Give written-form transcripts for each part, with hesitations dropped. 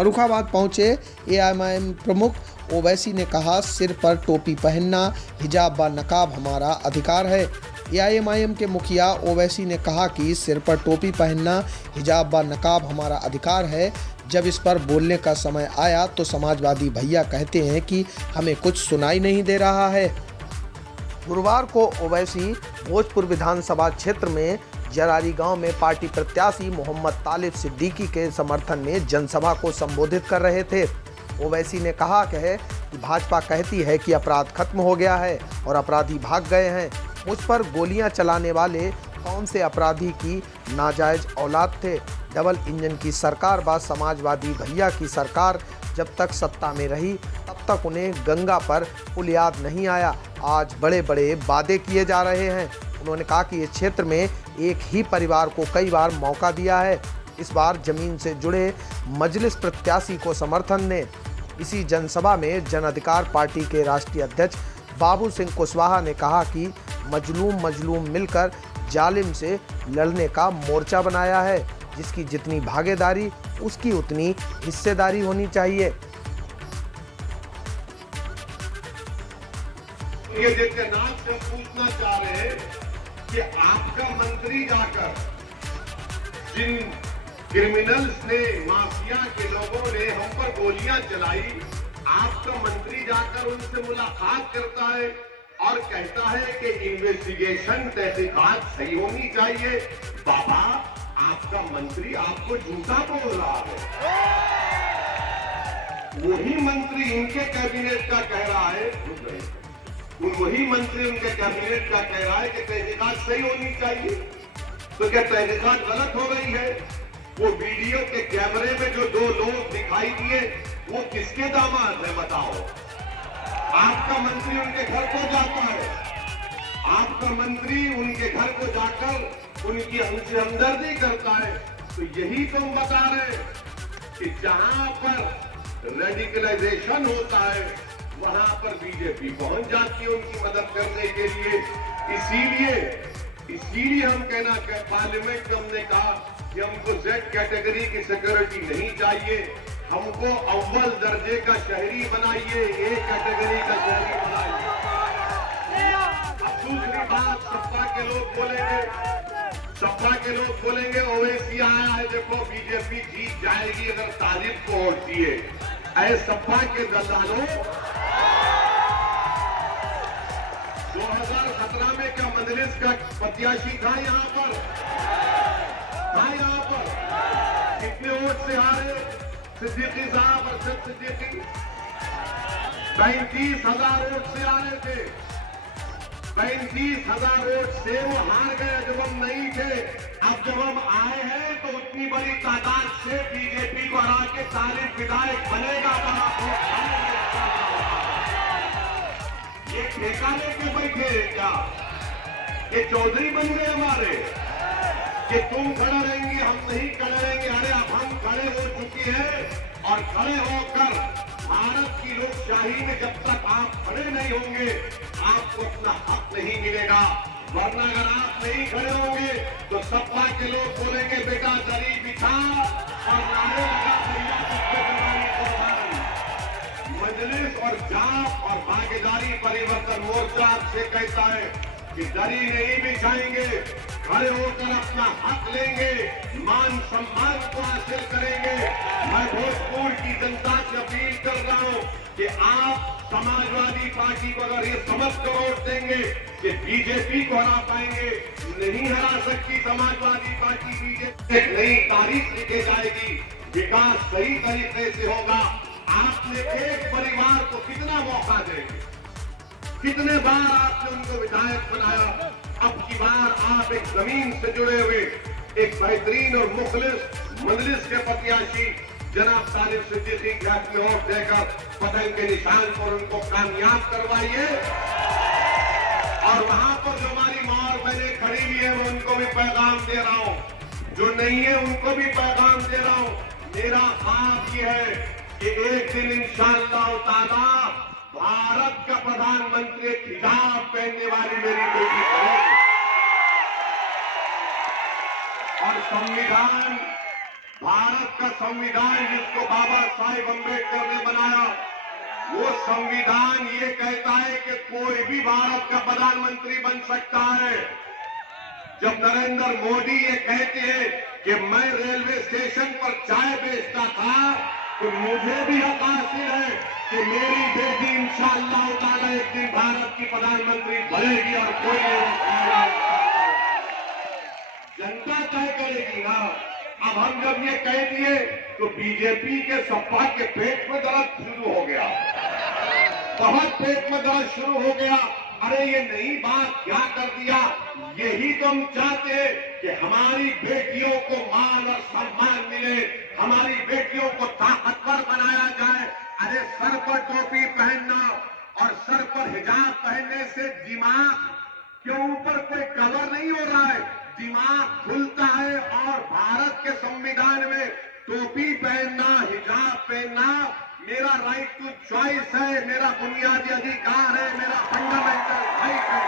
फर्रुखाबाद पहुंचे एआईएमआईएम प्रमुख ओवैसी ने कहा, सिर पर टोपी पहनना, हिजाब व नकाब हमारा अधिकार है। एआईएमआईएम के मुखिया ओवैसी ने कहा कि सिर पर टोपी पहनना, हिजाब व नकाब हमारा अधिकार है। जब इस पर बोलने का समय आया तो समाजवादी भैया कहते हैं कि हमें कुछ सुनाई नहीं दे रहा है। गुरुवार को ओवैसी भोजपुर विधानसभा क्षेत्र में जरारी गांव में पार्टी प्रत्याशी मोहम्मद तालिब सिद्दीकी के समर्थन में जनसभा को संबोधित कर रहे थे। ओवैसी ने कहा कि भाजपा कहती है कि अपराध खत्म हो गया है और अपराधी भाग गए हैं। मुझ पर गोलियां चलाने वाले कौन से अपराधी की नाजायज औलाद थे। डबल इंजन की सरकार बाद समाजवादी भैया की सरकार जब तक सत्ता में रही तब तक उन्हें गंगा पर पुल याद नहीं आया। आज बड़े बड़े वादे किए जा रहे हैं। उन्होंने कहा कि इस क्षेत्र में एक ही परिवार को कई बार मौका दिया है। इस बार जमीन से जुड़े मजलिस प्रत्याशी को समर्थन दें। इसी जनसभा में जन अधिकार पार्टी के राष्ट्रीय अध्यक्ष बाबू सिंह कुशवाहा ने कहा कि मजलूम मिलकर जालिम से लड़ने का मोर्चा बनाया है, जिसकी जितनी भागीदारी उसकी उतनी हिस्सेदारी होनी चाहिए। ये जनाब से पूछना चाह रहे हैं कि आपका मंत्री जाकर जिन क्रिमिनल्स ने, माफिया के लोगों ने हम पर गोलियां चलाई, आपका मंत्री जाकर उनसे मुलाकात करता है और कहता है कि इन्वेस्टिगेशन तहकीकात सही होनी चाहिए। बाबा, आपका मंत्री आपको झूठा बोल रहा है। वही मंत्री इनके कैबिनेट का कह रहा है, वही मंत्री उनके कैबिनेट का कह रहा है कि तहकीकात सही होनी चाहिए। तो क्या तहकीकात गलत हो रही है? वो वीडियो के कैमरे में जो दो लोग दिखाई दिए वो किसके दामाद है बताओ? आपका मंत्री उनके घर को जाता है, आपका मंत्री उनके घर को जाकर उनकी उनसे हमदर्दी करता है। तो यही तो हम बता रहे हैं कि जहां पर रेडिकलाइजेशन होता है वहां पर बीजेपी पहुंच जाती है उनकी मदद करने के लिए। इसीलिए हम कहना पार्लियामेंट में हमने कहा कि हमको जेड कैटेगरी की सिक्योरिटी नहीं चाहिए, हमको अव्वल दर्जे का शहरी बनाइए, ए कैटेगरी का शहरी बनाइए। अब दूसरी बात सपा के लोग बोलेंगे ओवैसी आया है, देखो बीजेपी जीत जाएगी अगर तालिब को वोट दिए। ऐ सपा के दलालों, 2017 में क्या मजलिस का प्रत्याशी था यहाँ पर? कितने वोट से हारे सिद्दीकी साहब? अरशद सिद्दीकी 35,000 वोट से हारे थे। 35,000 वोट से वो हार गए जब हम नहीं थे। अब जब हम आए हैं तो उतनी बड़ी तादाद से बीजेपी को हरा के तालिब विधायक बनेगा। ये ठेका लेके बैठे क्या? ये चौधरी बन गए हमारे कि तुम खड़े रहेंगे हम नहीं खड़े रहेंगे। अरे अब हम खड़े हो चुके हैं और खड़े होकर भारत की लोकशाही में जब तक आप खड़े नहीं होंगे आपको अपना हक नहीं मिलेगा। वरना अगर आप नहीं खड़े होंगे तो सपा के लोग बोलेंगे बेटा दरी बिछा और नारे लगा भैया मजलिस और जाप और भागीदारी परिवर्तन मोर्चा से कहता है कि दरी नहीं बिछाएंगे, खड़े होकर अपना हक लेंगे, मान सम्मान को हासिल करेंगे। मैं भोजपुर की जनता से अपील कर रहा हूं कि आप समाजवादी पार्टी को अगर ये समझ कर वोट देंगे कि बीजेपी को हरा पाएंगे, नहीं हरा सकती समाजवादी पार्टी बीजेपी। एक नई तारीख लिखी जाएगी, विकास सही तरीके से होगा। आपने एक परिवार को कितना मौका देंगे? कितने बार आपने उनको विधायक बनाया? अब की बार आप एक जमीन से जुड़े हुए एक बेहतरीन और मुखलिस मजलिस के प्रत्याशी जनाब तालिब सिद्दीकी के हक में वोट देकर पतंग के निशान पर उनको कामयाब करवाइए। और वहां पर जो हमारी मां और बहनें खड़ी हुई है, मैं उनको भी पैगाम दे रहा हूं, जो नहीं है उनको भी पैगाम दे रहा हूं। मेरा ख्वाब ये है कि एक दिन इंशाअल्लाह ताला भारत का प्रधानमंत्री एक हिजाब पहनने वाली मेरी बेटी बनेगी और भारत का संविधान जिसको बाबा साहेब अम्बेडकर ने बनाया, वो संविधान ये कहता है कि कोई भी भारत का प्रधानमंत्री बन सकता है। जब नरेंद्र मोदी ये कहते हैं कि मैं रेलवे स्टेशन पर चाय बेचता था, तो मुझे भी हक हासिल है कि मेरी बेटी इंशाअल्लाह ताला एक दिन भारत की प्रधानमंत्री बनेगी और कोई नहीं रोकेगा। जनता तय करेगी ना। अब हम जब ये कह दिए तो बीजेपी के सपा के पेट में दर्द शुरू हो गया, बहुत पेट में दर्द शुरू हो गया। अरे ये नई बात क्या कर दिया, यही तो हम चाहते हैं कि हमारी बेटियों को मान और सम्मान मिले, हमारी बेटियों को ताकतवर बनाया जाए। अरे सर पर टोपी पहनना और सर पर हिजाब पहनने से दिमाग के ऊपर कोई कवर नहीं हो रहा है, दिमाग खुलता है। और भारत के संविधान में टोपी पहनना, हिजाब पहनना मेरा राइट टू चॉइस है, मेरा बुनियादी अधिकार है, मेरा फंडामेंटल राइट है।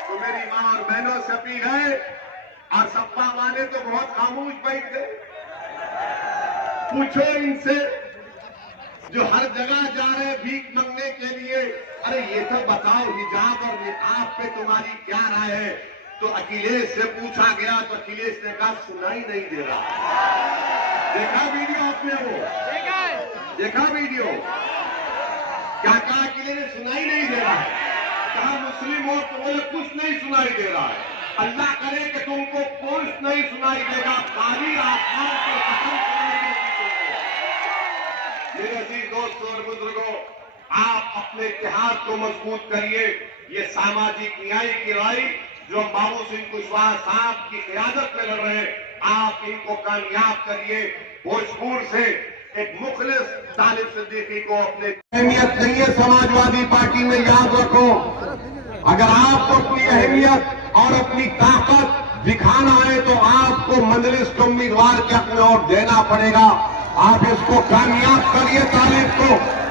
तो मेरी मां और बहनों से अपील है, और सपा वाले तो बहुत खामोश बैठ गए। पूछो इनसे जो हर जगह जा रहे भीख मांगने के लिए, अरे ये तो बताओ हिजाब और निकाब पे तुम्हारी क्या राय है? तो अखिलेश से पूछा गया तो अखिलेश ने कहा सुनाई नहीं दे रहा। देखा वीडियो आपने? वो देखा वीडियो? क्या कहा अखिलेश ने? सुनाई नहीं दे रहा है। कहा मुस्लिम हो तो बोले कुछ नहीं सुनाई दे रहा है। अल्लाह करे कि तुमको कुछ नहीं सुनाई देगा, खाली आसमान पर कसम सुनाई देगी तुमको। मेरे अजीज दोस्तों और बुजुर्गों, आप अपने इतिहास को मजबूत करिए। ये सामाजिक न्याय की लड़ाई जो बाबू सिंह कुशवाहा साहब की क़यादत में लड़ रहे हैं, आप इनको कामयाब करिए। भोजपुर से एक मुखलिस तालिब सिद्दीकी को अपने अहमियत नहीं है समाजवादी पार्टी में, याद रखो। अगर आपको अपनी अहमियत और अपनी ताकत दिखाना है तो आपको मजलिस के उम्मीदवार के हक में वोट देना पड़ेगा। आप इसको कामयाब करिए, तालिब को।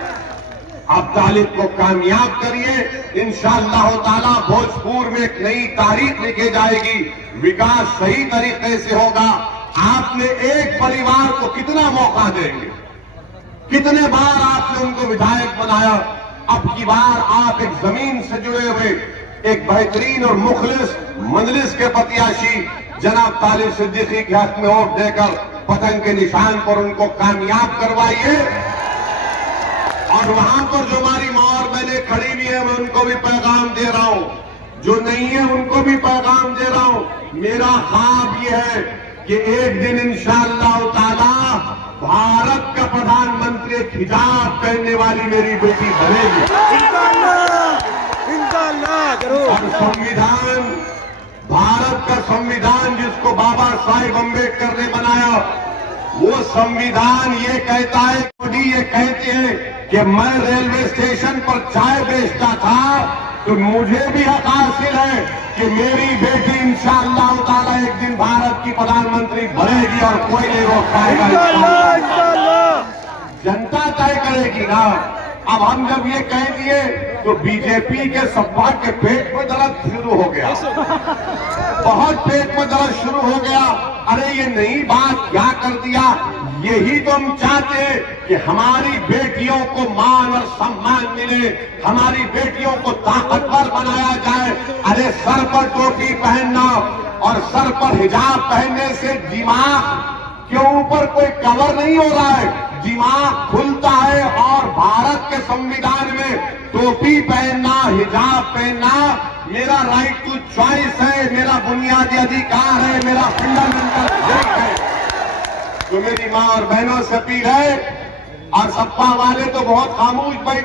आप तालिब को कामयाब करिए। इंशाअल्लाह ताला भोजपुर में एक नई तारीख लिखी जाएगी, विकास सही तरीके से होगा। आपने एक परिवार को कितना मौका देंगे? कितने बार आपने उनको विधायक बनाया? अब की बार आप एक जमीन से जुड़े हुए एक बेहतरीन और मुखलिस मजलिस के प्रत्याशी जनाब तालिब सिद्दीकी के हक में वोट देकर पतंग के निशान पर उनको कामयाब करवाइए। और वहां पर जो हमारी मां और बहनें खड़ी हुई है, मैं उनको भी पैगाम दे रहा हूं, जो नहीं है उनको भी पैगाम दे रहा हूं। मेरा ख्वाब ये है कि एक दिन इंशाअल्लाह ताला भारत का प्रधानमंत्री एक हिजाब पहनने वाली मेरी बेटी बनेगी। और संविधान, भारत का संविधान जिसको बाबा साहेब अम्बेडकर ने बनाया, वो संविधान ये कहता है, मोदी ये कहते हैं कि मैं रेलवे स्टेशन पर चाय बेचता था, तो मुझे भी हक हासिल है कि मेरी बेटी इंशाअल्लाह ताला एक दिन भारत की प्रधानमंत्री बनेगी और कोई नहीं रोक पाएगा। जनता तय करेगी ना। अब हम जब ये कह दिए तो बीजेपी के सपा के पेट में दर्द शुरू हो गया, बहुत पेट में दर्द शुरू हो गया। अरे ये नई बात क्या कर दिया, यही तो हम चाहते हैं कि हमारी बेटियों को मान और सम्मान मिले, हमारी बेटियों को ताकतवर बनाया जाए। अरे सर पर टोपी पहनना और सर पर हिजाब पहनने से दिमाग के ऊपर कोई कवर नहीं हो रहा है, दिमाग खुलता है। और भारत के संविधान में टोपी पहनना, हिजाब पहनना मेरा राइट टू चॉइस है, मेरा बुनियादी अधिकार है, मेरा फंडामेंटल राइट है। तो मेरी मां और बहनों से अपील है, और सपा वाले तो बहुत खामोश बैठ